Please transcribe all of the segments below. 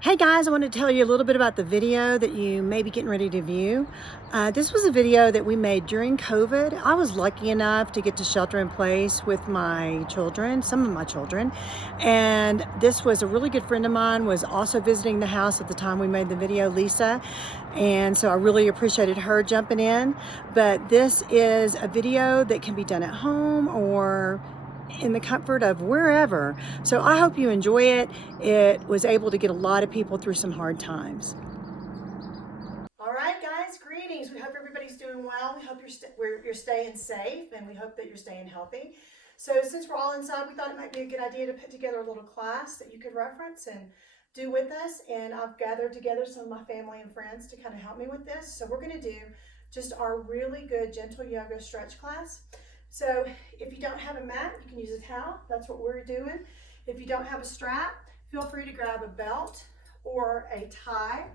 Hey guys, I wanted to tell you a little bit about the video that you may be getting ready to view. This was a video that we made during COVID. I was lucky enough to get to shelter in place with my children, some of my children, and this was a really good friend of mine was also visiting the house at the time we made the video, Lisa, and so I really appreciated her jumping in. But this is a video that can be done at home or in the comfort of wherever. So I hope you enjoy it. It was able to get a lot of people through some hard times. All right, guys, greetings. We hope everybody's doing well. We hope you're staying safe, and we hope that you're staying healthy. So since we're all inside, we thought it might be a good idea to put together a little class that you could reference and do with us. And I've gathered together some of my family and friends to kind of help me with this. So we're going to do just our really good gentle yoga stretch class. So if you don't have a mat, you can use a towel. That's what we're doing. If you don't have a strap, feel free to grab a belt or a tie.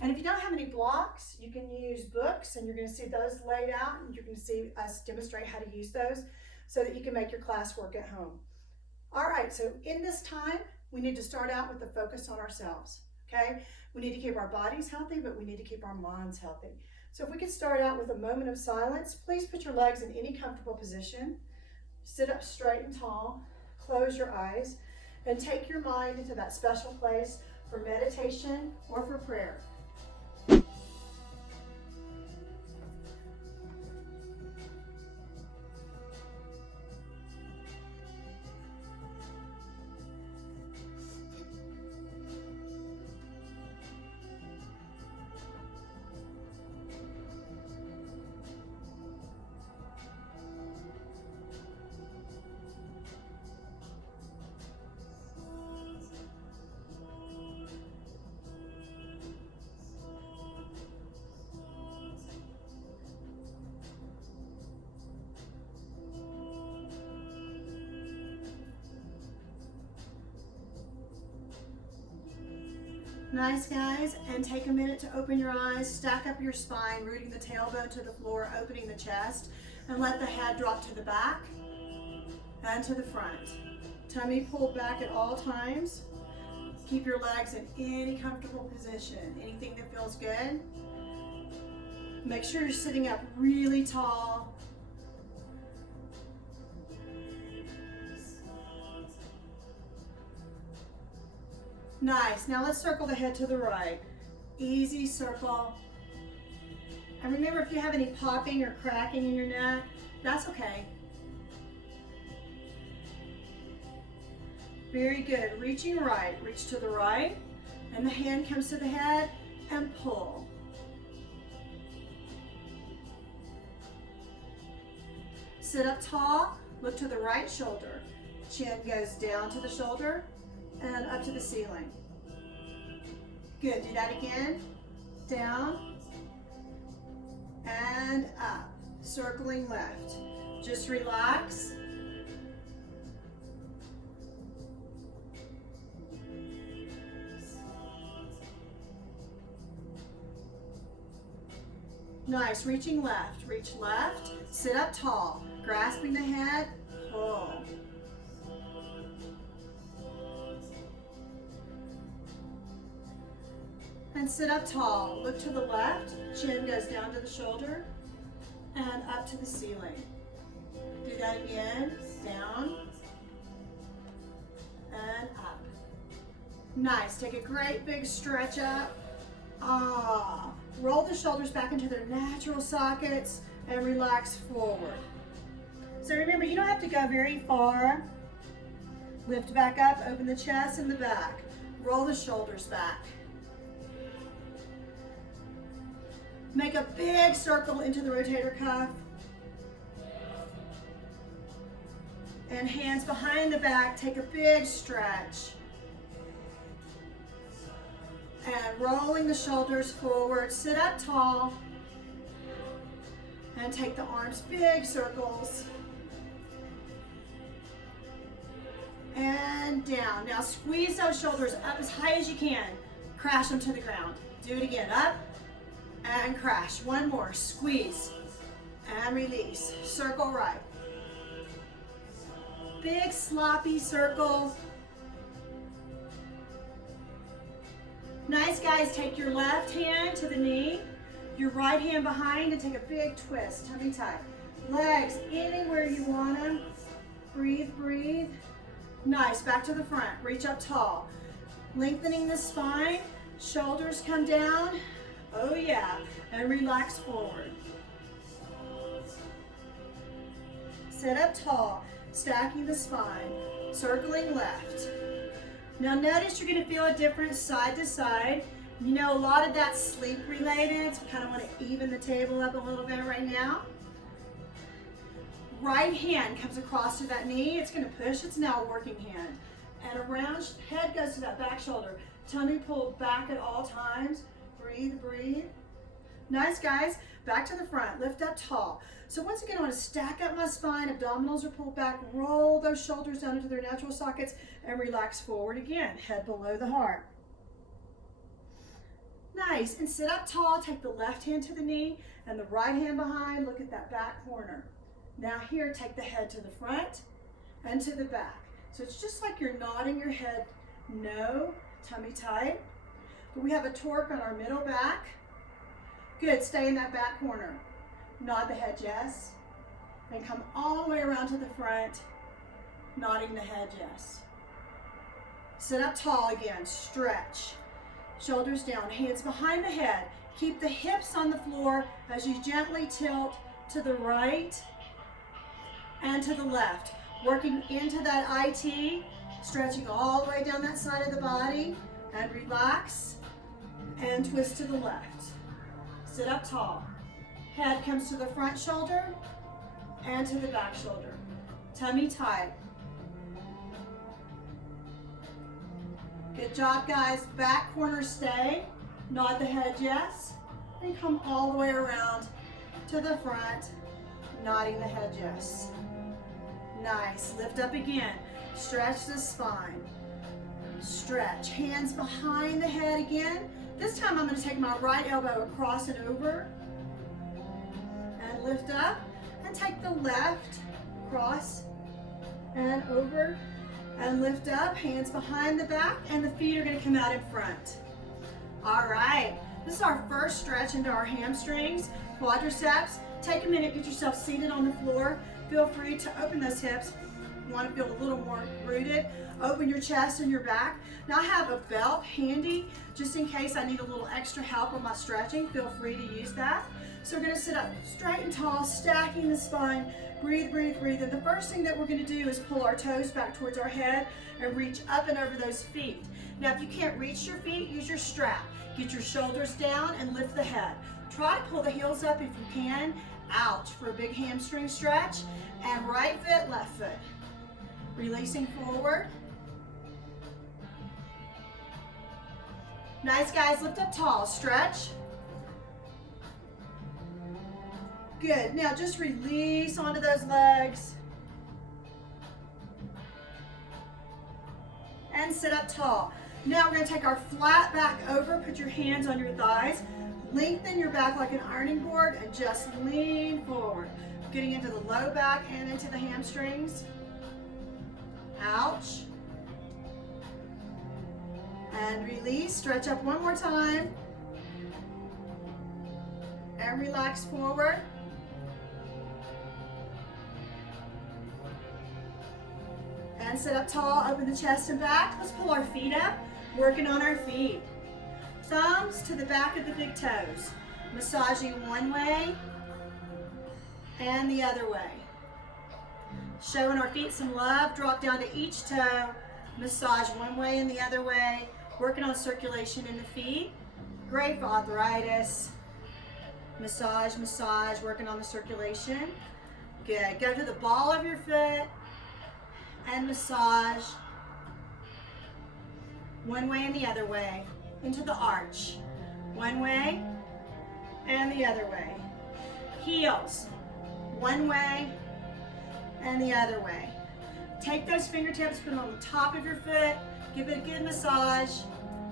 And if you don't have any blocks, you can use books, and you're going to see those laid out, and you're going to see us demonstrate how to use those so that you can make your class work at home. All right, so in this time, we need to start out with the focus on ourselves, okay? We need to keep our bodies healthy, but we need to keep our minds healthy. So if we could start out with a moment of silence, please put your legs in any comfortable position. Sit up straight and tall, close your eyes, and take your mind into that special place for meditation or for prayer. Nice, guys, and take a minute to open your eyes, stack up your spine, rooting the tailbone to the floor, opening the chest, and let the head drop to the back and to the front. Tummy pulled back at all times. Keep your legs in any comfortable position, anything that feels good. Make sure you're sitting up really tall. Nice. Now let's circle the head to the right. Easy circle. And remember, if you have any popping or cracking in your neck, that's okay. Very good. Reaching right. Reach to the right. And the hand comes to the head and pull. Sit up tall. Look to the right shoulder. Chin goes down to the shoulder and up to the ceiling. Good, do that again. Down and up, circling left. Just relax. Nice, reaching left, reach left, sit up tall, grasping the head, pull. And sit up tall. Look to the left. Chin goes down to the shoulder and up to the ceiling. Do that again. Down and up. Nice. Take a great big stretch up. Roll the shoulders back into their natural sockets and relax forward. So remember, you don't have to go very far. Lift back up. Open the chest and the back. Roll the shoulders back. Make a big circle into the rotator cuff. And hands behind the back, take a big stretch. And rolling the shoulders forward, sit up tall. And take the arms big circles. And down. Now squeeze those shoulders up as high as you can. Crash them to the ground. Do it again, up. And crash. One more. Squeeze. And release. Circle right. Big sloppy circle. Nice, guys. Take your left hand to the knee, your right hand behind, and take a big twist, tummy tight. Legs anywhere you want them. Breathe, breathe. Nice, back to the front. Reach up tall. Lengthening the spine, shoulders come down. Oh yeah, and relax forward. Sit up tall, stacking the spine, circling left. Now notice you're gonna feel a difference side to side. You know, a lot of that's sleep related, so kind of want to even the table up a little bit right now. Right hand comes across to that knee. It's going to push. It's now a working hand. And around, head goes to that back shoulder. Tummy pulled back at all times. Breathe, breathe. Nice, guys. Back to the front. Lift up tall. So once again, I want to stack up my spine. Abdominals are pulled back. Roll those shoulders down into their natural sockets and relax forward again. Head below the heart. Nice. And sit up tall. Take the left hand to the knee and the right hand behind. Look at that back corner. Now here, take the head to the front and to the back. So it's just like you're nodding your head no, tummy tight. But we have a torque on our middle back. Good, stay in that back corner. Nod the head yes. And come all the way around to the front, nodding the head yes. Sit up tall again, stretch. Shoulders down, hands behind the head. Keep the hips on the floor as you gently tilt to the right and to the left, working into that IT, stretching all the way down that side of the body, and relax, and twist to the left. Sit up tall. Head comes to the front shoulder, and to the back shoulder. Tummy tight. Good job, guys. Back corner stay. Nod the head yes, and come all the way around to the front, nodding the head yes. Nice. Lift up again. Stretch the spine. Stretch. Hands behind the head again. This time I'm going to take my right elbow across and over. And lift up. And take the left. Cross and over. And lift up. Hands behind the back. And the feet are going to come out in front. All right. This is our first stretch into our hamstrings, quadriceps. Take a minute. Get yourself seated on the floor. Feel free to open those hips. You want to feel a little more rooted. Open your chest and your back. Now I have a belt handy just in case I need a little extra help with my stretching. Feel free to use that. So we're going to sit up straight and tall, stacking the spine. Breathe, breathe, breathe. And the first thing that we're going to do is pull our toes back towards our head and reach up and over those feet. Now if you can't reach your feet, use your strap. Get your shoulders down and lift the head. Try to pull the heels up if you can. Ouch, for a big hamstring stretch. And right foot, left foot. Releasing forward. Nice, guys. Lift up tall. Stretch. Good. Now just release onto those legs. And sit up tall. Now we're going to take our flat back over. Put your hands on your thighs. Lengthen your back like an ironing board and just lean forward. Getting into the low back and into the hamstrings. Ouch. And release. Stretch up one more time. And relax forward. And sit up tall. Open the chest and back. Let's pull our feet up. Working on our feet. Thumbs to the back of the big toes. Massaging one way and the other way. Showing our feet some love. Drop down to each toe. Massage one way and the other way. Working on circulation in the feet. Great for arthritis. Massage, massage. Working on the circulation. Good. Go to the ball of your foot and massage. One way and the other way. Into the arch. One way and the other way. Heels. One way and the other way. Take those fingertips, put them on the top of your foot. Give it a good massage.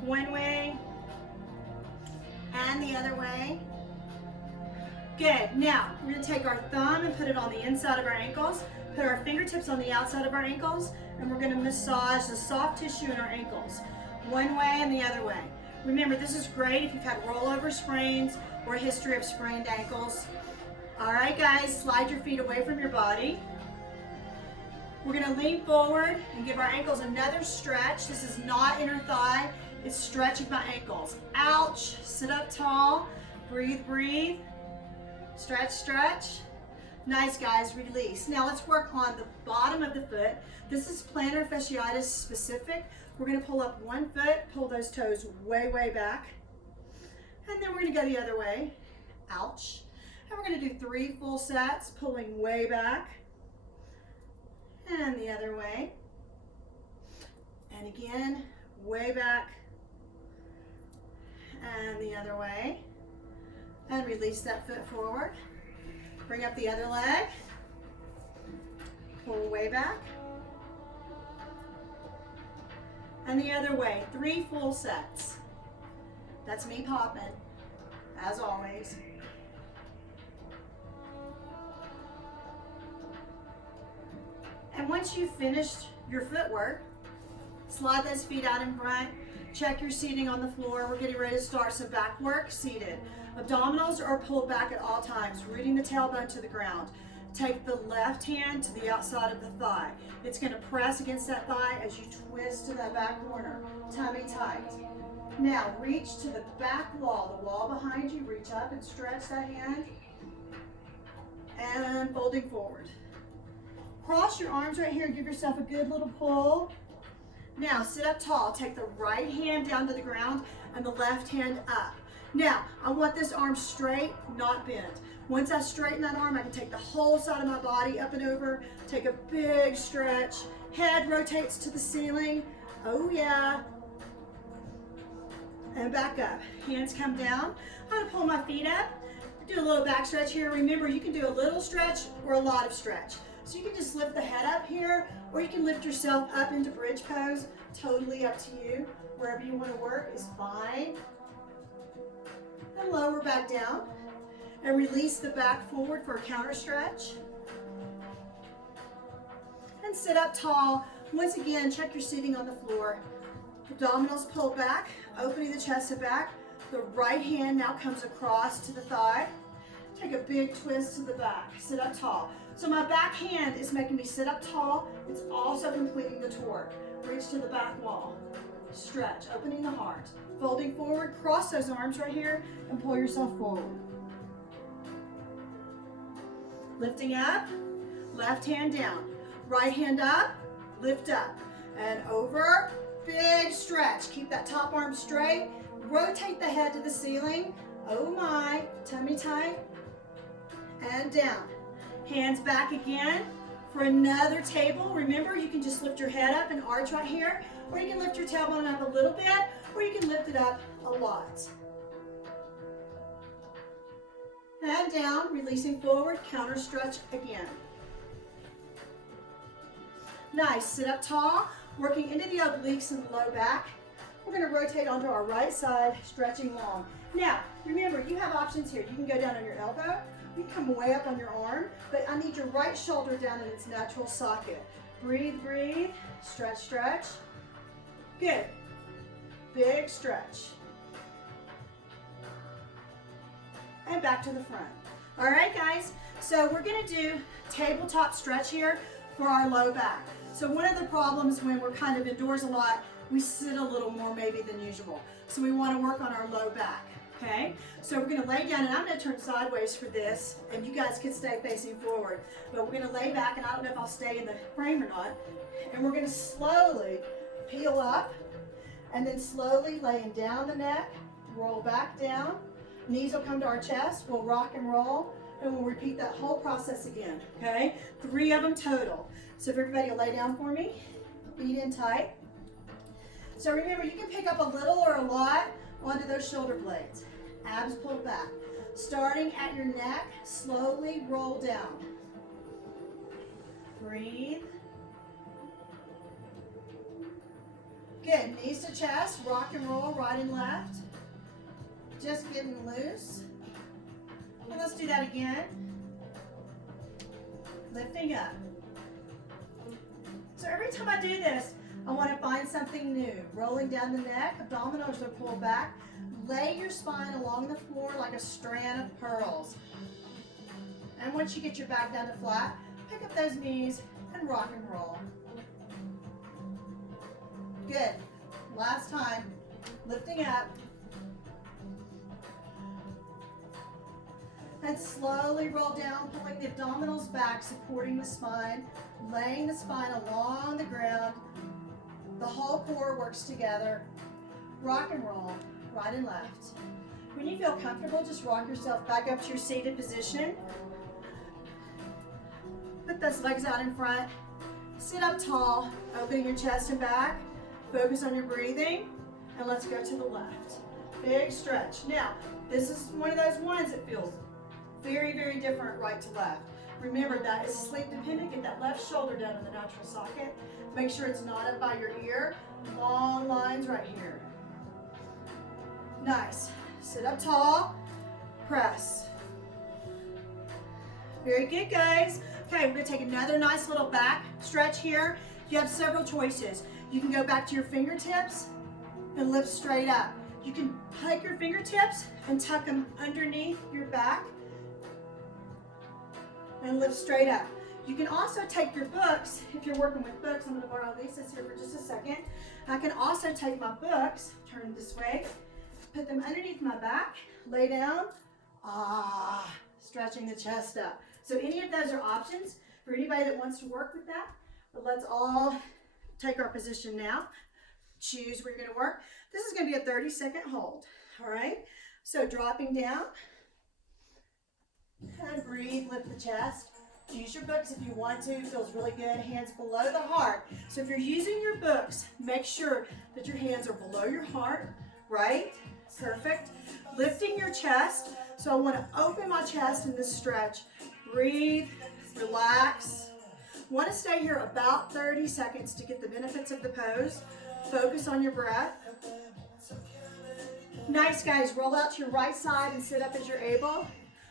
One way and the other way. Good. Now, we're going to take our thumb and put it on the inside of our ankles. Put our fingertips on the outside of our ankles. And we're going to massage the soft tissue in our ankles. One way and the other way. Remember, this is great if you've had rollover sprains or a history of sprained ankles. All right, guys, slide your feet away from your body. We're gonna lean forward and give our ankles another stretch. This is not inner thigh, it's stretching my ankles. Ouch, sit up tall, breathe, breathe. Stretch, stretch. Nice, guys, release. Now let's work on the bottom of the foot. This is plantar fasciitis specific. We're gonna pull up one foot, pull those toes way, way back. And then we're gonna go the other way. Ouch. And we're gonna do 3 full sets, pulling way back. And the other way. And again, way back. And the other way. And release that foot forward. Bring up the other leg. Pull way back. And the other way, 3 full sets. That's me popping, as always. And once you've finished your footwork, slide those feet out in front. Check your seating on the floor. We're getting ready to start some back work, seated. Abdominals are pulled back at all times, rooting the tailbone to the ground. Take the left hand to the outside of the thigh. It's going to press against that thigh as you twist to that back corner. Tummy tight. Now reach to the back wall, the wall behind you. Reach up and stretch that hand. And folding forward. Cross your arms right here and give yourself a good little pull. Now sit up tall. Take the right hand down to the ground and the left hand up. Now, I want this arm straight, not bent. Once I straighten that arm, I can take the whole side of my body up and over, take a big stretch. Head rotates to the ceiling. Oh yeah. And back up. Hands come down. I'm gonna pull my feet up. Do a little back stretch here. Remember, you can do a little stretch or a lot of stretch. So you can just lift the head up here, or you can lift yourself up into bridge pose. Totally up to you. Wherever you wanna work is fine. And lower back down and release the back forward for a counter stretch. And sit up tall. Once again, check your seating on the floor. Abdominals pull back, opening the chest to back. The right hand now comes across to the thigh. Take a big twist to the back. Sit up tall. So my back hand is making me sit up tall. It's also completing the torque. Reach to the back wall. Stretch, opening the heart. Folding forward, cross those arms right here and pull yourself forward. Lifting up, left hand down. Right hand up, lift up. And over, big stretch. Keep that top arm straight. Rotate the head to the ceiling. Oh my, tummy tight. And down. Hands back again for another table. Remember, you can just lift your head up and arch right here, or you can lift your tailbone up a little bit, or you can lift it up a lot. And down, releasing forward, counter stretch again. Nice, sit up tall, working into the obliques and the low back. We're gonna rotate onto our right side, stretching long. Now, remember, you have options here. You can go down on your elbow, you can come way up on your arm, but I need your right shoulder down in its natural socket. Breathe, breathe, stretch, stretch. Good. Big stretch. And back to the front. All right, guys, so we're gonna do tabletop stretch here for our low back. So one of the problems when we're kind of indoors a lot, we sit a little more maybe than usual. So we wanna work on our low back, okay? So we're gonna lay down, and I'm gonna turn sideways for this, and you guys can stay facing forward. But we're gonna lay back, and I don't know if I'll stay in the frame or not. And we're gonna slowly peel up, and then slowly laying down the neck, roll back down. Knees will come to our chest, we'll rock and roll, and we'll repeat that whole process again, okay? 3 of them total. So if everybody will lay down for me, feet in tight. So remember, you can pick up a little or a lot onto those shoulder blades. Abs pulled back. Starting at your neck, slowly roll down. Breathe. Good, knees to chest, rock and roll, right and left. Just getting loose. And let's do that again. Lifting up. So every time I do this, I want to find something new. Rolling down the neck, abdominals are pulled back. Lay your spine along the floor like a strand of pearls. And once you get your back down to flat, pick up those knees and rock and roll. Good. Last time. Lifting up. And slowly roll down, pulling the abdominals back, supporting the spine, laying the spine along the ground. The whole core works together. Rock and roll, right and left. When you feel comfortable, just rock yourself back up to your seated position. Put those legs out in front. Sit up tall, opening your chest and back. Focus on your breathing, and let's go to the left. Big stretch. Now, this is one of those ones that feels very, very different right to left. Remember, that is sleep dependent. Get that left shoulder down in the natural socket. Make sure it's not up by your ear. Long lines right here. Nice. Sit up tall. Press. Very good, guys. Okay, we're going to take another nice little back stretch here. You have several choices. You can go back to your fingertips and lift straight up. You can take your fingertips and tuck them underneath your back and lift straight up. You can also take your books, if you're working with books. I'm going to borrow Lisa's here for just a second. I can also take my books, turn this way, put them underneath my back, lay down, stretching the chest up. So any of those are options for anybody that wants to work with that. But let's all take our position now. Choose where you're going to work. This is going to be a 30-second hold. All right. So dropping down and breathe, lift the chest. Use your books if you want to. It feels really good. Hands below the heart. So if you're using your books, make sure that your hands are below your heart. Right. Perfect. Lifting your chest. So I want to open my chest in this stretch. Breathe. Relax. Want to stay here about 30 seconds to get the benefits of the pose. Focus on your breath. Nice, guys. Roll out to your right side and sit up as you're able.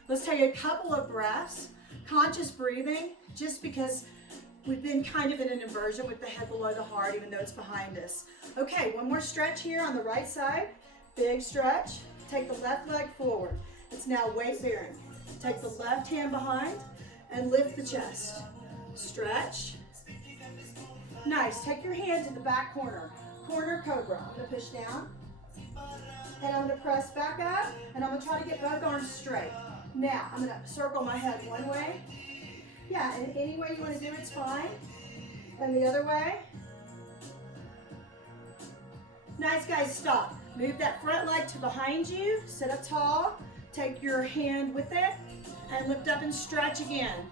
Let's take a couple of breaths. Conscious breathing, just because we've been kind of in an inversion with the head below the heart, even though it's behind us. Okay, one more stretch here on the right side. Big stretch. Take the left leg forward. It's now weight bearing. Take the left hand behind and lift the chest. Stretch. Nice. Take your hand to the back corner. Corner cobra. I'm going to push down. And I'm going to press back up. And I'm going to try to get both arms straight. Now, I'm going to circle my head one way. Yeah, and any way you want to do it's fine. And the other way. Nice, guys. Stop. Move that front leg to behind you. Sit up tall. Take your hand with it. And lift up and stretch again.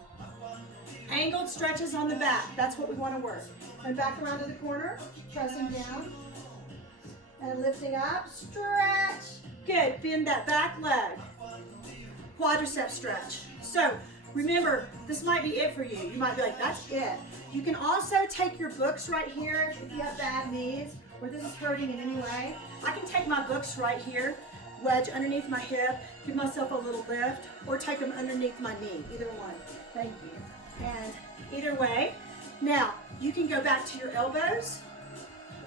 Angled stretches on the back. That's what we want to work. And back around to the corner. Pressing down. And lifting up. Stretch. Good. Bend that back leg. Quadricep stretch. So remember, this might be it for you. You might be like, that's it. You can also take your books right here if you have bad knees or this is hurting in any way. I can take my books right here, wedge underneath my hip, give myself a little lift, or take them underneath my knee. Either one. Thank you. And either way. Now, you can go back to your elbows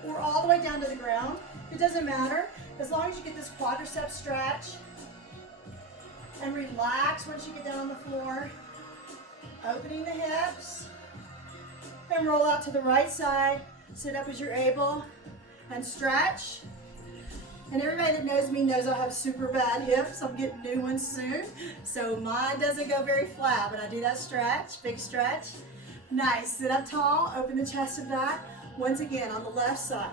or all the way down to the ground. It doesn't matter. As long as you get this quadricep stretch. And relax once you get down on the floor. Opening the hips. And roll out to the right side. Sit up as you're able. And stretch. And everybody that knows me knows I have super bad hips. I'm getting new ones soon. So mine doesn't go very flat, but I do that stretch. Big stretch. Nice. Sit up tall. Open the chest and back. Once again on the left side.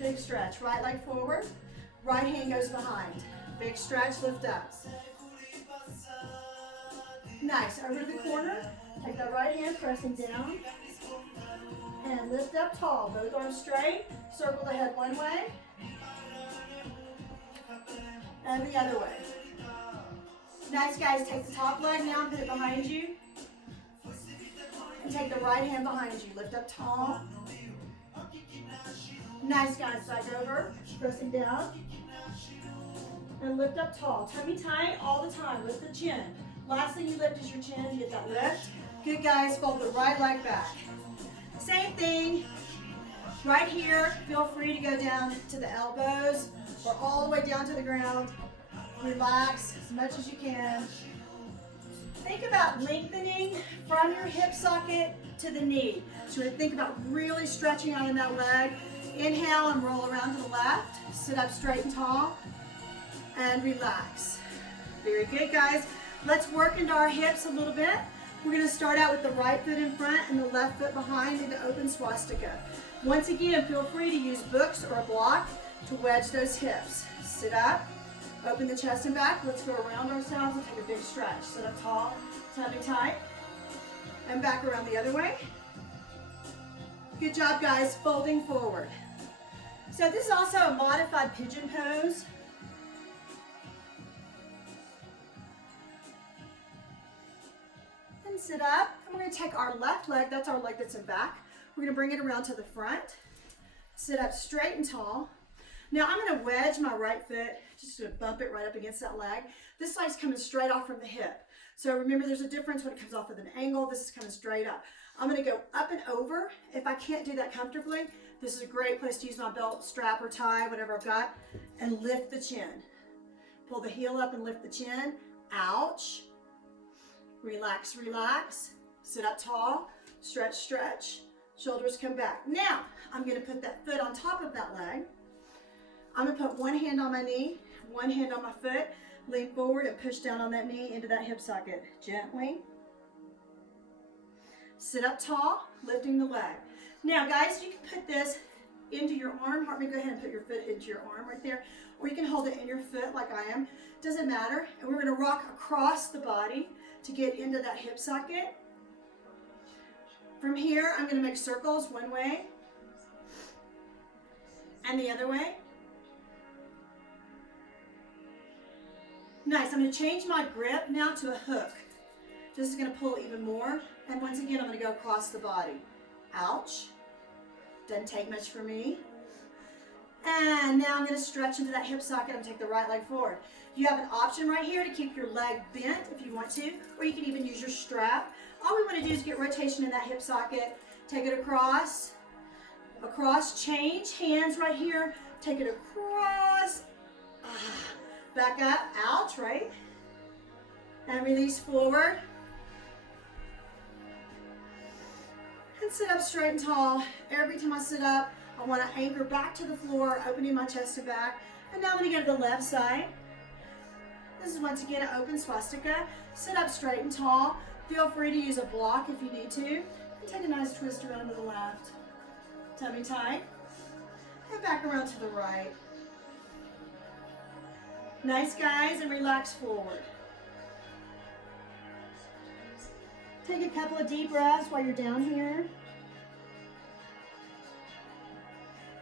Big stretch. Right leg forward. Right hand goes behind. Big stretch. Lift up. Nice. Over to the corner. Take that right hand, pressing down. And lift up tall. Both arms straight. Circle the head one way. And the other way. Nice, guys. Take the top leg now and put it behind you. And take the right hand behind you. Lift up tall. Nice, guys. Back over. Pressing down. And lift up tall. Tummy tight all the time. Lift the chin. Last thing you lift is your chin. You get that lift. Good, guys. Fold the right leg back. Same thing. Right here, feel free to go down to the elbows or all the way down to the ground. Relax as much as you can. Think about lengthening from your hip socket to the knee. So we're going to think about really stretching out in that leg. Inhale and roll around to the left. Sit up straight and tall and relax. Very good, guys. Let's work into our hips a little bit. We're going to start out with the right foot in front and the left foot behind into open swastika. Once again, feel free to use books or a block to wedge those hips. Sit up, open the chest and back. Let's go around ourselves and take a big stretch. Sit up tall, tummy tight, and back around the other way. Good job, guys, folding forward. So this is also a modified pigeon pose. And sit up, and we're going to take our left leg, that's our leg that's in back. We're going to bring it around to the front. Sit up straight and tall. Now I'm going to wedge my right foot, just to bump it right up against that leg. This leg's coming straight off from the hip. So remember, there's a difference when it comes off with an angle. This is coming straight up. I'm going to go up and over. If I can't do that comfortably, this is a great place to use my belt strap or tie, whatever I've got, and lift the chin. Pull the heel up and lift the chin. Ouch. Relax, relax. Sit up tall. Stretch, stretch. Shoulders come back. Now, I'm going to put that foot on top of that leg. I'm going to put one hand on my knee, one hand on my foot, lean forward and push down on that knee into that hip socket. Gently. Sit up tall, lifting the leg. Now, guys, you can put this into your arm. Hartman, go ahead and put your foot into your arm right there. Or you can hold it in your foot like I am. Doesn't matter. And we're going to rock across the body to get into that hip socket. From here, I'm going to make circles one way and the other way. Nice. I'm going to change my grip now to a hook. This is going to pull even more. And once again, I'm going to go across the body. Ouch. Doesn't take much for me. And now I'm going to stretch into that hip socket and take the right leg forward. You have an option right here to keep your leg bent if you want to, or you can even use your strap. All we want to do is get rotation in that hip socket. Take it across, change hands right here. Take it across, back up, ouch, right? And release forward. And sit up straight and tall. Every time I sit up, I want to anchor back to the floor, opening my chest and back. And now I'm going to go to the left side. This is once again an open swastika. Sit up straight and tall. Feel free to use a block if you need to. And take a nice twist around to the left. Tummy tight. And back around to the right. Nice, guys, and relax forward. Take a couple of deep breaths while you're down here.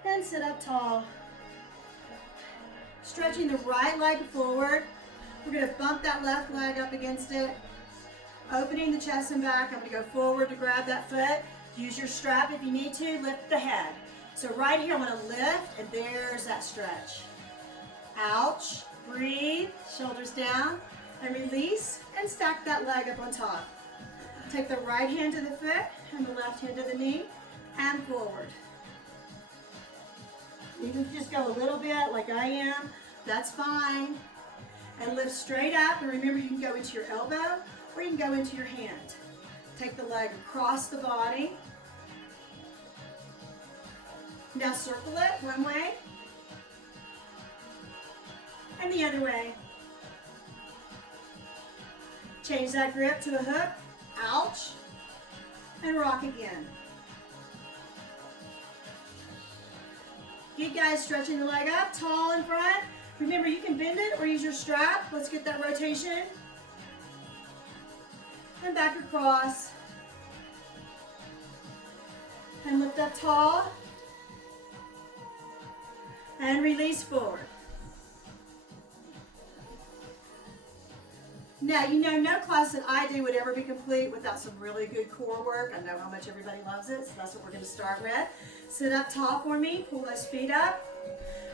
And sit up tall. Stretching the right leg forward. We're going to bump that left leg up against it. Opening the chest and back. I'm going to go forward to grab that foot. Use your strap if you need to. Lift the head. So right here, I'm going to lift, and there's that stretch. Ouch. Breathe. Shoulders down. And release. And stack that leg up on top. Take the right hand to the foot and the left hand to the knee. And forward. You can just go a little bit like I am. That's fine. And lift straight up. And remember, you can go into your elbow or you can go into your hand. Take the leg across the body. Now circle it one way and the other way. Change that grip to a hook. Ouch. And rock again. Good, guys, stretching the leg up, tall in front. Remember, you can bend it or use your strap. Let's get that rotation. And back across. And lift up tall. And release forward. Now, you know, no class that I do would ever be complete without some really good core work. I know how much everybody loves it, so that's what we're going to start with. Sit up tall for me, pull those feet up,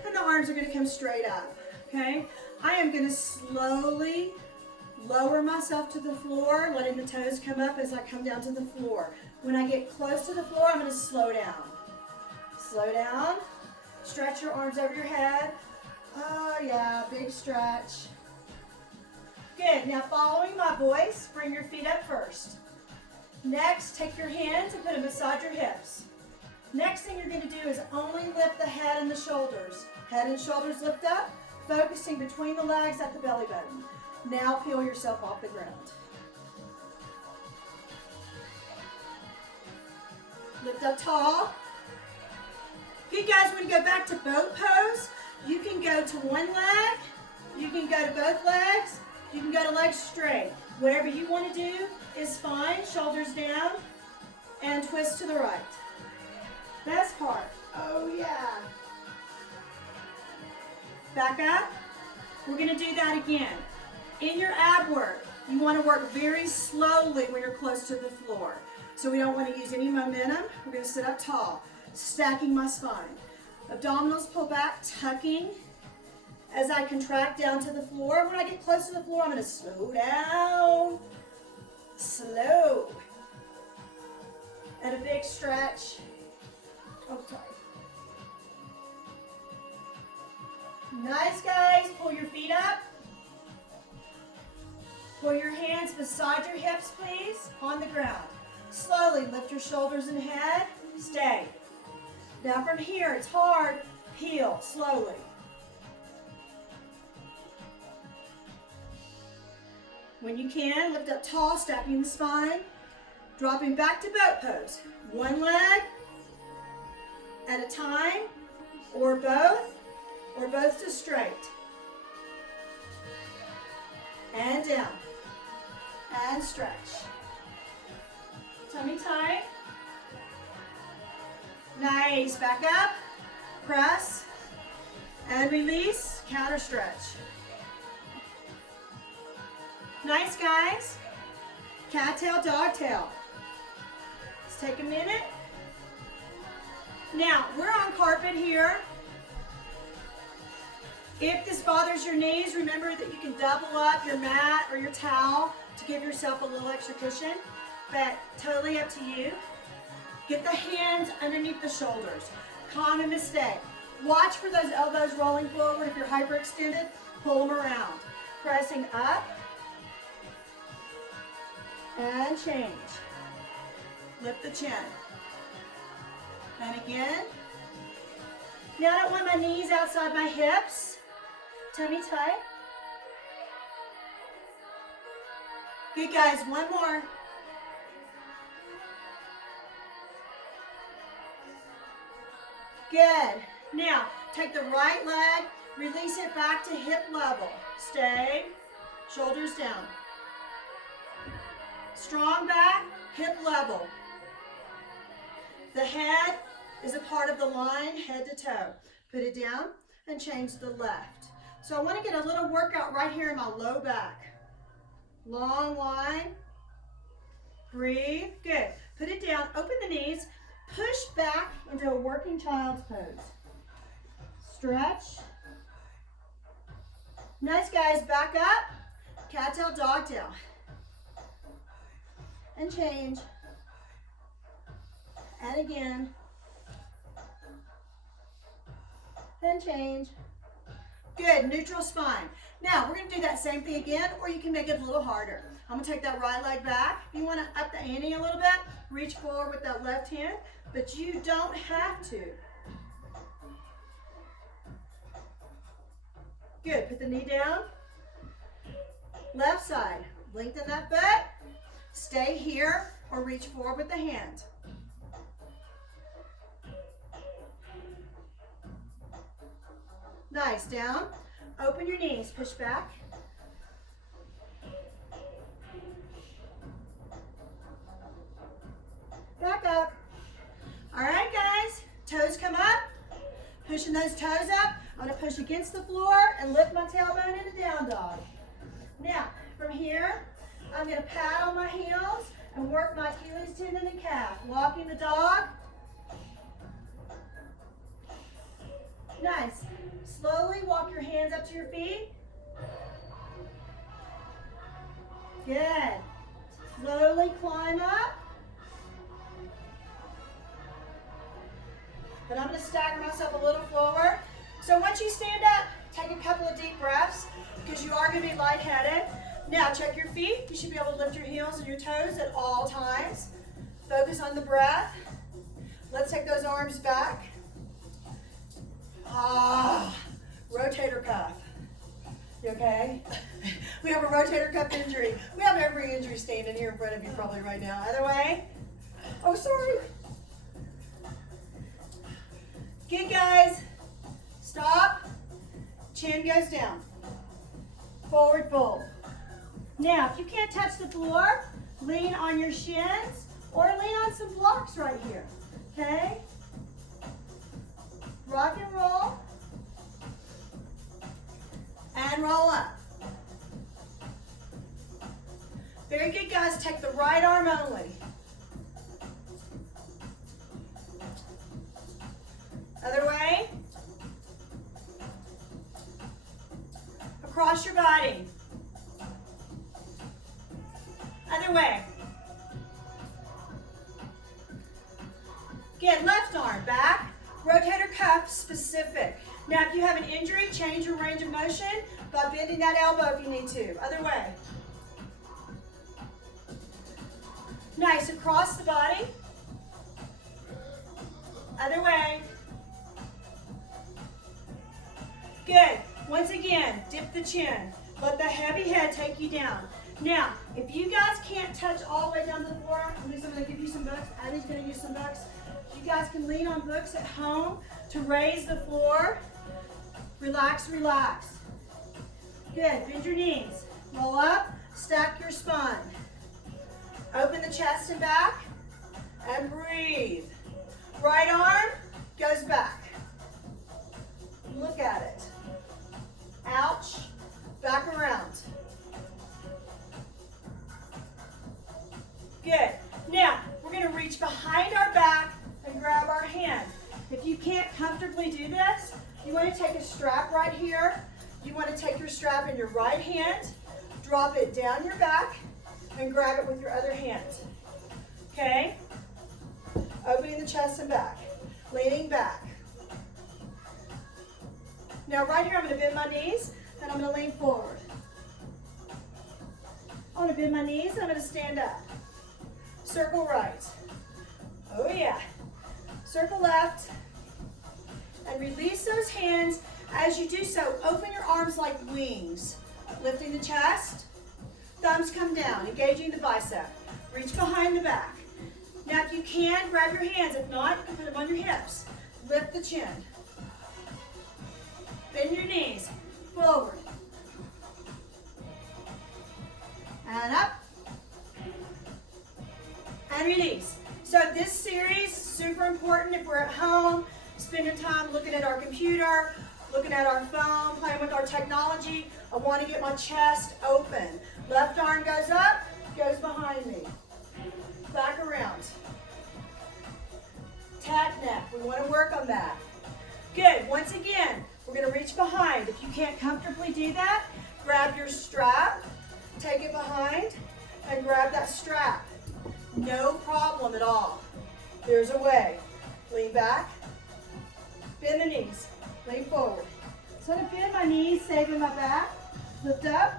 and the arms are going to come straight up, okay? I am going to slowly lower myself to the floor, letting the toes come up as I come down to the floor. When I get close to the floor, I'm going to slow down. Slow down. Stretch your arms over your head. Oh yeah, big stretch. Good, now following my voice, bring your feet up first. Next, take your hands and put them beside your hips. Next thing you're going to do is only lift the head and the shoulders. Head and shoulders lift up, focusing between the legs at the belly button. Now peel yourself off the ground. Lift up tall. Good guys, when you go back to boat pose, you can go to one leg, you can go to both legs, you can go to legs straight. Whatever you want to do is fine. Shoulders down and twist to the right. Best part. Oh yeah. Back up. We're going to do that again. In your ab work, you want to work very slowly when you're close to the floor. So we don't want to use any momentum. We're going to sit up tall, stacking my spine. Abdominals pull back, tucking as I contract down to the floor. When I get close to the floor, I'm going to slow down. Slow. And a big stretch. Oh, sorry. Nice, guys. Pull your feet up. Pull your hands beside your hips, please, on the ground. Slowly lift your shoulders and head. Stay. Now from here, it's hard. Peel slowly. When you can, lift up tall, stacking the spine. Dropping back to boat pose. One leg at a time, or both to straight. And down. And stretch. Tummy tight. Nice. Back up. Press. And release. Counter stretch. Nice, guys. Cat tail, dog tail. Let's take a minute. Now, we're on carpet here. If this bothers your knees, remember that you can double up your mat or your towel to give yourself a little extra cushion, but totally up to you. Get the hands underneath the shoulders. Common mistake. Watch for those elbows rolling forward. If you're hyperextended, pull them around. Pressing up and change. Lift the chin. And again. Now I don't want my knees outside my hips. Tummy tight. Good, guys. One more. Good. Now, take the right leg, release it back to hip level. Stay. Shoulders down. Strong back, hip level. The head is a part of the line, head to toe. Put it down and change to the left. So I want to get a little workout right here in my low back. Long line. Breathe. Good. Put it down. Open the knees. Push back into a working child's pose. Stretch. Nice, guys. Back up. Cat tail, dog tail. And change. And again. Then change. Good, neutral spine. Now, we're going to do that same thing again, or you can make it a little harder. I'm going to take that right leg back. If you want to up the ante a little bit, reach forward with that left hand, but you don't have to. Good, put the knee down. Left side, lengthen that foot. Stay here, or reach forward with the hand. Nice, down. Open your knees, push back. Back up. All right, guys, toes come up. Pushing those toes up. I'm gonna push against the floor and lift my tailbone into down dog. Now, from here, I'm gonna pad on my heels and work my Achilles tendon and calf. Walking the dog. Nice. Slowly walk your hands up to your feet. Good. Slowly climb up. Then I'm going to stagger myself a little forward. So once you stand up, take a couple of deep breaths because you are going to be lightheaded. Now check your feet. You should be able to lift your heels and your toes at all times. Focus on the breath. Let's take those arms back. Rotator cuff. You okay? We have a rotator cuff injury. We have every injury standing here in front of you probably right now. Other way. Oh, sorry. Good, guys. Stop. Chin goes down. Forward fold. Now, if you can't touch the floor, lean on your shins or lean on some blocks right here. Okay? Rock and roll. And roll up. Very good, guys. Take the right arm only. Other way. Across your body. Other way. Again, left arm back. Rotator cuff specific. Now, if you have an injury, change your range of motion by bending that elbow if you need to. Other way. Nice, across the body. Other way. Good. Once again, dip the chin. Let the heavy head take you down. Now, if you guys can't touch all the way down to the floor, I'm going to give you some books. Addie's going to use some books. You guys can lean on books at home to raise the floor. Relax, relax. Good. Bend your knees. Roll up. Stack your spine. Open the chest and back. And breathe. Right arm goes back. Look at it. Ouch. Back around. Good. Now, we're going to reach behind our back and grab our hand. If you can't comfortably do this, you want to take a strap right here. You want to take your strap in your right hand, drop it down your back, and grab it with your other hand. Okay? Opening the chest and back. Leaning back. Now right here, I'm going to bend my knees, and I'm going to lean forward. I'm going to bend my knees, and I'm going to stand up. Circle right. Oh yeah. Circle left. And release those hands. As you do so, open your arms like wings. Lifting the chest. Thumbs come down, engaging the bicep. Reach behind the back. Now if you can, grab your hands. If not, you can put them on your hips. Lift the chin. Bend your knees. Forward. And up. And release. So this series, super important if we're at home, spending time looking at our computer, looking at our phone, playing with our technology. I want to get my chest open. Left arm goes up, goes behind me. Back around. Tap neck. We want to work on that. Good. Once again, we're going to reach behind. If you can't comfortably do that, grab your strap, take it behind, and grab that strap. No problem at all. There's a way. Lean back. Bend the knees. Lean forward. So I'm going to bend my knees, saving my back. Lift up.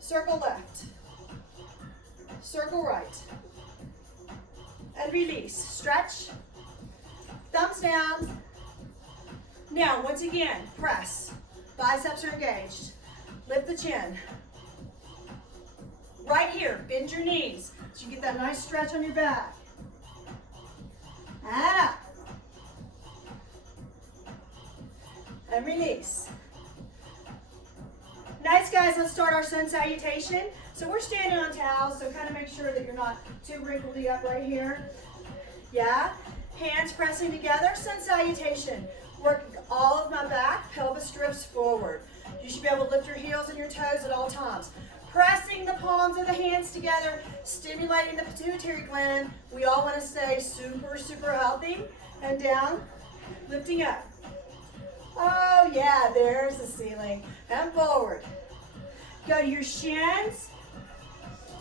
Circle left. Circle right. And release. Stretch. Thumbs down. Now, once again, press. Biceps are engaged. Lift the chin. Right here, bend your knees so you get that nice stretch on your back. And up. And release. Nice, guys. Let's start our sun salutation. So we're standing on towels, so kind of make sure that you're not too wrinkledy up right here. Yeah. Hands pressing together. Sun salutation. Working all of my back. Pelvis drifts forward. You should be able to lift your heels and your toes at all times. Pressing the palms of the hands together, stimulating the pituitary gland. We all want to stay super, super healthy. And down, lifting up. Oh yeah, there's the ceiling. And forward. Go to your shins,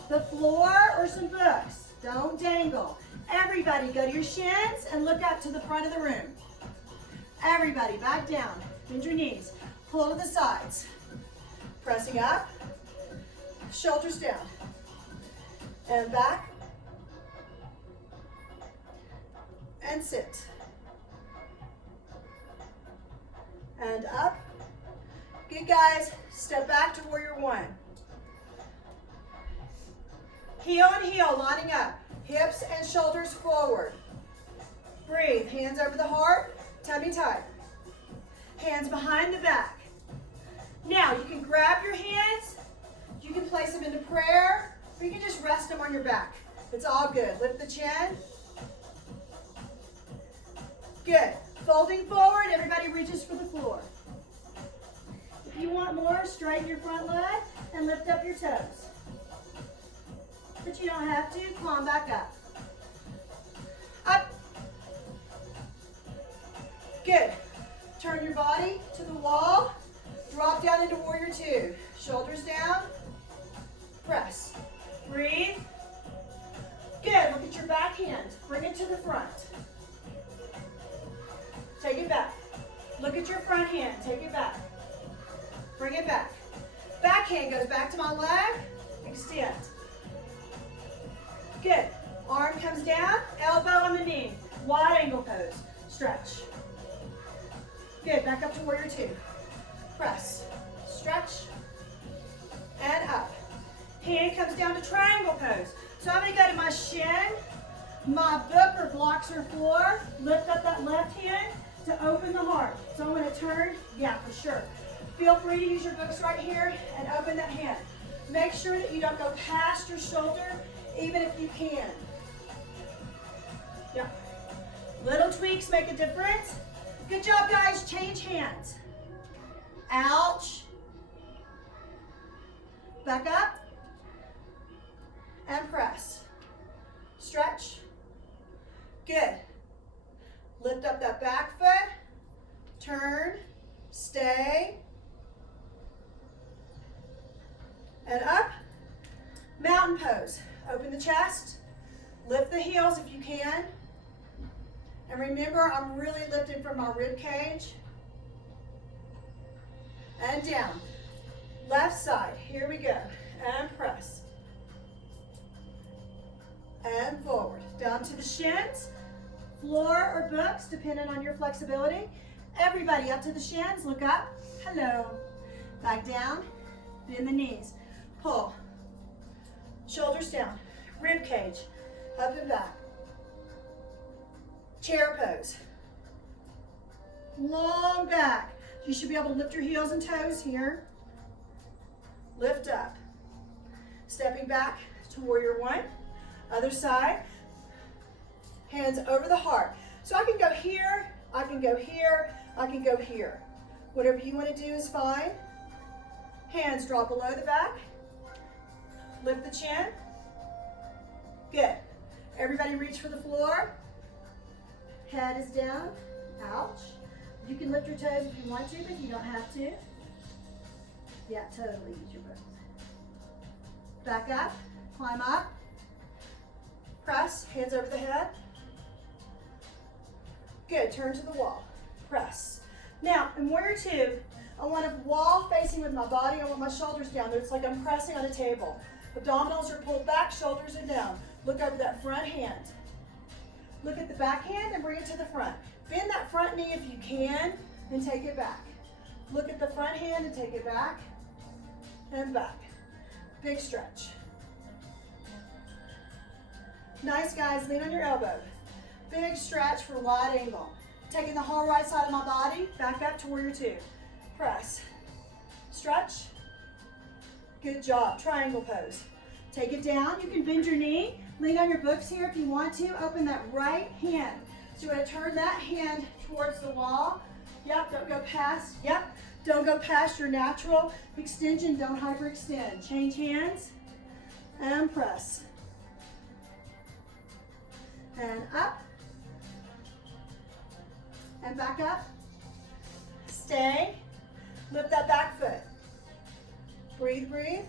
the floor, or some books. Don't dangle. Everybody, go to your shins and look up to the front of the room. Everybody, back down. Bend your knees. Pull to the sides. Pressing up. Shoulders down. And back. And sit. And up. Good, guys. Step back to warrior one. Heel and heel, lining up. Hips and shoulders forward. Breathe. Hands over the heart. Tummy tight. Hands behind the back. Now, you can grab your hands. You can place them into prayer, or you can just rest them on your back. It's all good. Lift the chin. Good. Folding forward, everybody reaches for the floor. If you want more, straighten your front leg and lift up your toes. But you don't have to. Climb back up. Up. Good. Turn your body to the wall. Drop down into warrior two. Shoulders down. Press. Breathe. Good. Look at your back hand. Bring it to the front. Take it back. Look at your front hand. Take it back. Bring it back. Back hand goes back to my leg. Extend. Good. Arm comes down. Elbow on the knee. Wide angle pose. Stretch. Good. Back up to warrior two. Press. Stretch. And up. Hand comes down to triangle pose. So I'm going to go to my shin. My book or blocks or floor. Lift up that left hand to open the heart. So I'm going to turn. Yeah, for sure. Feel free to use your books right here and open that hand. Make sure that you don't go past your shoulder, even if you can. Yeah. Little tweaks make a difference. Good job, guys. Change hands. Ouch. Back up. And press. Stretch. Good. Lift up that back foot. Turn. Stay. And up. Mountain pose. Open the chest. Lift the heels if you can. And remember, I'm really lifting from my rib cage. And down. Left side. Here we go. And press. And forward. Down to the shins. Floor or books, depending on your flexibility. Everybody up to the shins. Look up. Hello. Back down. Bend the knees. Pull. Shoulders down. Rib cage. Up and back. Chair pose. Long back. You should be able to lift your heels and toes here. Lift up. Stepping back to warrior one. Other side. Hands over the heart. So I can go here, I can go here, I can go here. Whatever you want to do is fine. Hands drop below the back. Lift the chin. Good. Everybody reach for the floor. Head is down. Ouch. You can lift your toes if you want to, but you don't have to. Yeah, totally use your both. Back up. Climb up. Press. Hands over the head. Good. Turn to the wall. Press. Now, in warrior two, I want a wall facing with my body. I want my shoulders down. It's like I'm pressing on a table. Abdominals are pulled back, shoulders are down. Look over that front hand. Look at the back hand and bring it to the front. Bend that front knee if you can and take it back. Look at the front hand and take it back and back. Big stretch. Nice, guys. Lean on your elbow. Big stretch for wide angle. Taking the whole right side of my body, back up to warrior two. Press. Stretch. Good job. Triangle pose. Take it down. You can bend your knee. Lean on your books here if you want to. Open that right hand. So you're going to turn that hand towards the wall. Yep, don't go past. Yep, don't go past your natural extension. Don't hyperextend. Change hands and press. And up. And back up. Stay. Lift that back foot. Breathe, breathe.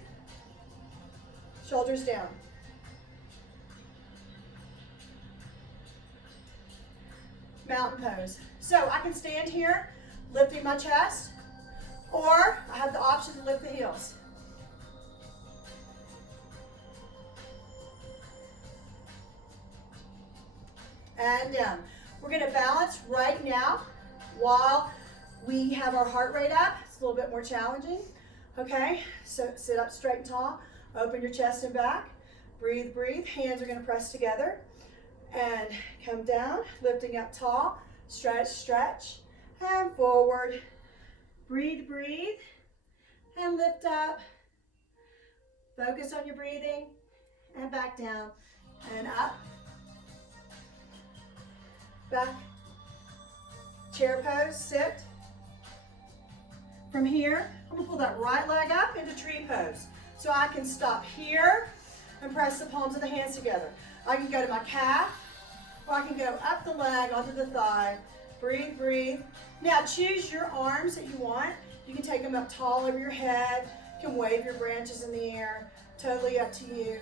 Shoulders down. mountain pose. So I can stand here, lifting my chest, or I have the option to lift the heels. And down. We're gonna balance right now while we have our heart rate up. It's a little bit more challenging. Okay, so sit up straight and tall, open your chest and back, breathe, breathe. Hands are gonna press together and come down, lifting up tall, stretch, stretch, and forward. Breathe, breathe, and lift up. Focus on your breathing, and back down, and up. Back, chair pose, sit. From here, I'm gonna pull that right leg up into tree pose. So I can stop here and press the palms of the hands together. I can go to my calf, or I can go up the leg onto the thigh. Breathe, breathe. Now choose your arms that you want. You can take them up tall over your head. You can wave your branches in the air. Totally up to you.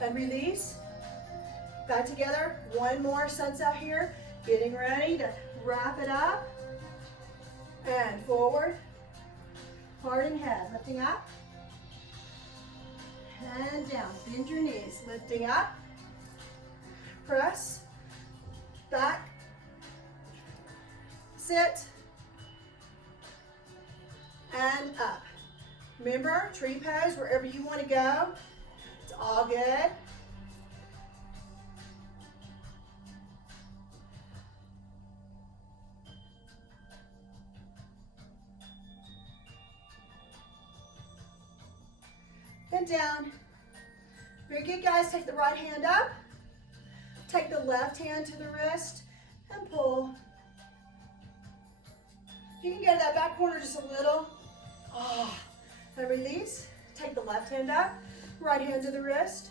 And release. Back together. One more sunset here. Getting ready to wrap it up. And forward. Heart and head. Lifting up. And down. Bend your knees. Lifting up. Press. Back. Sit. And up. Remember, tree pose wherever you want to go. It's all good. And down. Very good, guys. Take the right hand up. Take the left hand to the wrist and pull. You can go to that back corner just a little. And release. Take the left hand up. Right hand to the wrist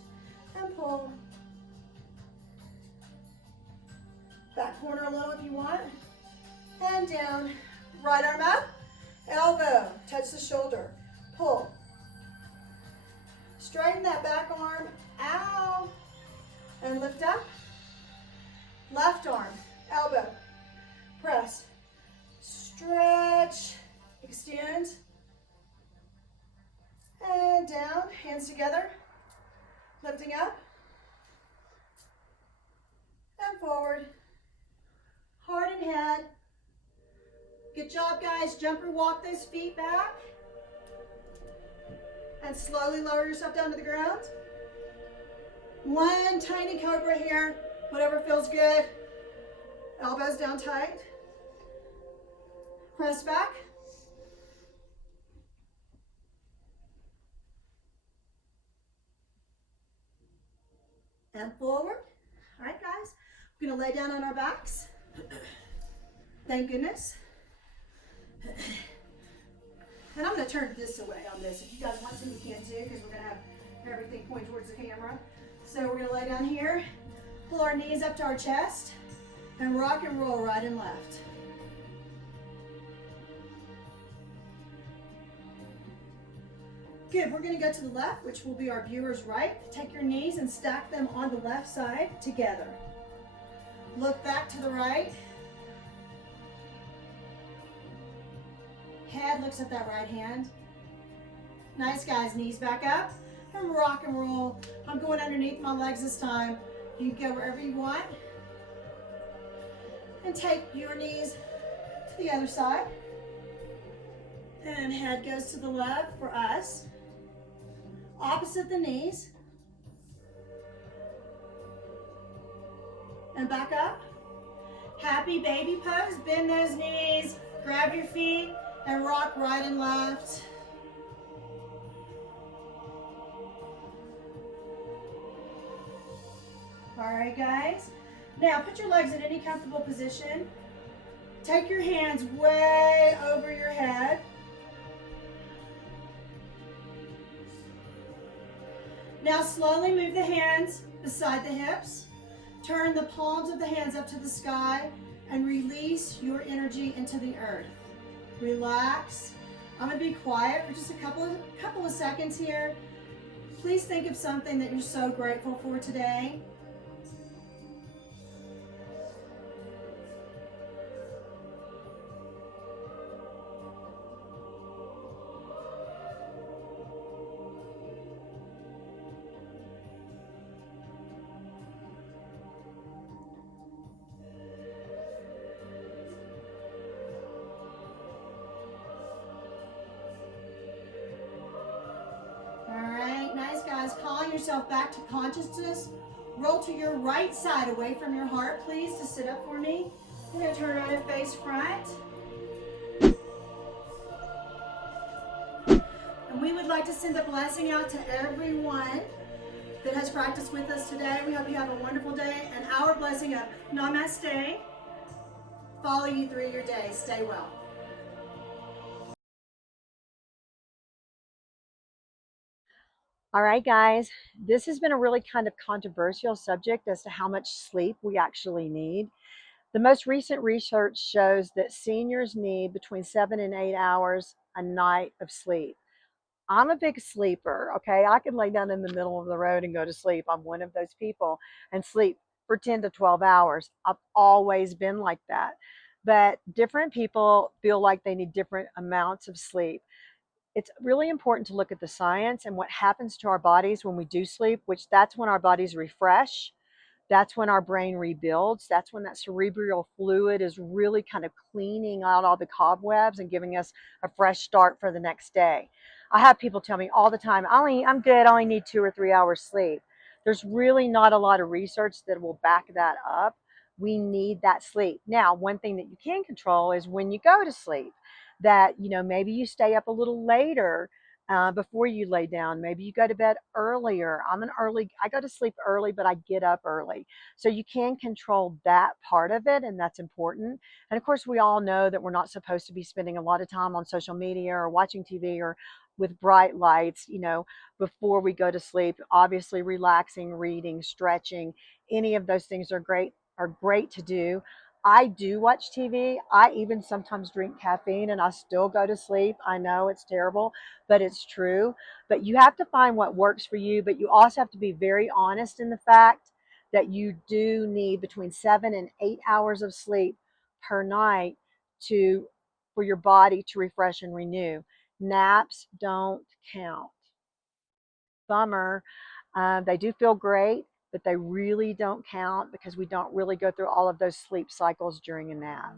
and pull. Back corner a little if you want. And down. Right arm up. Elbow. Touch the shoulder. Pull. Straighten that back arm out and lift up. Left arm, elbow, press, stretch, extend, and down, hands together, lifting up, and forward, heart and head. Good job, guys. Jumper walk those feet back. And slowly lower yourself down to the ground. One tiny cobra here, whatever feels good. Elbows down tight. Press back. And forward. All right, guys. We're gonna lay down on our backs. Thank goodness. And I'm going to turn this away on this. If you guys want to, you can too, because we're going to have everything point towards the camera. So we're going to lay down here, pull our knees up to our chest, and rock and roll right and left. Good, we're going to go to the left, which will be our viewer's right. Take your knees and stack them on the left side together. Look back to the right. Head looks at that right hand. Nice, guys. Knees back up and rock and roll. I'm going underneath my legs this time. You can go wherever you want. And take your knees to the other side. And head goes to the left for us. Opposite the knees. And back up. Happy baby pose. Bend those knees. Grab your feet. And rock right and left. All right, guys. Now put your legs in any comfortable position. Take your hands way over your head. Now slowly move the hands beside the hips. Turn the palms of the hands up to the sky and release your energy into the earth. Relax, I'm gonna be quiet for just a couple of seconds here. Please think of something that you're so grateful for today. All right, nice guys. Calling yourself back to consciousness. Roll to your right side away from your heart, please, to sit up for me. We're gonna turn around and face front. And we would like to send a blessing out to everyone that has practiced with us today. We hope you have a wonderful day, and our blessing of Namaste follow you through your day. Stay well. All right, guys, this has been a really kind of controversial subject as to how much sleep we actually need. The most recent research shows that seniors need between 7 and 8 hours a night of sleep. I'm a big sleeper, okay? I can lay down in the middle of the road and go to sleep. I'm one of those people and sleep for 10 to 12 hours. I've always been like that. But different people feel like they need different amounts of sleep. It's really important to look at the science and what happens to our bodies when we do sleep, which that's when our bodies refresh. That's when our brain rebuilds. That's when that cerebral fluid is really kind of cleaning out all the cobwebs and giving us a fresh start for the next day. I have people tell me all the time, I'm good, I only need 2 or 3 hours sleep. There's really not a lot of research that will back that up. We need that sleep. Now, one thing that you can control is when you go to sleep, that, maybe you stay up a little later before you lay down. Maybe you go to bed earlier. I go to sleep early, but I get up early. So you can control that part of it, and that's important. And of course, we all know that we're not supposed to be spending a lot of time on social media or watching TV or with bright lights, before we go to sleep. Obviously, relaxing, reading, stretching, any of those things are great to do. I do watch TV. I even sometimes drink caffeine and I still go to sleep. I know it's terrible, but it's true. But you have to find what works for you, but you also have to be very honest in the fact that you do need between 7 and 8 hours of sleep per night to for your body to refresh and renew. Naps don't count. Bummer. They do feel great, but they really don't count because we don't really go through all of those sleep cycles during a nap.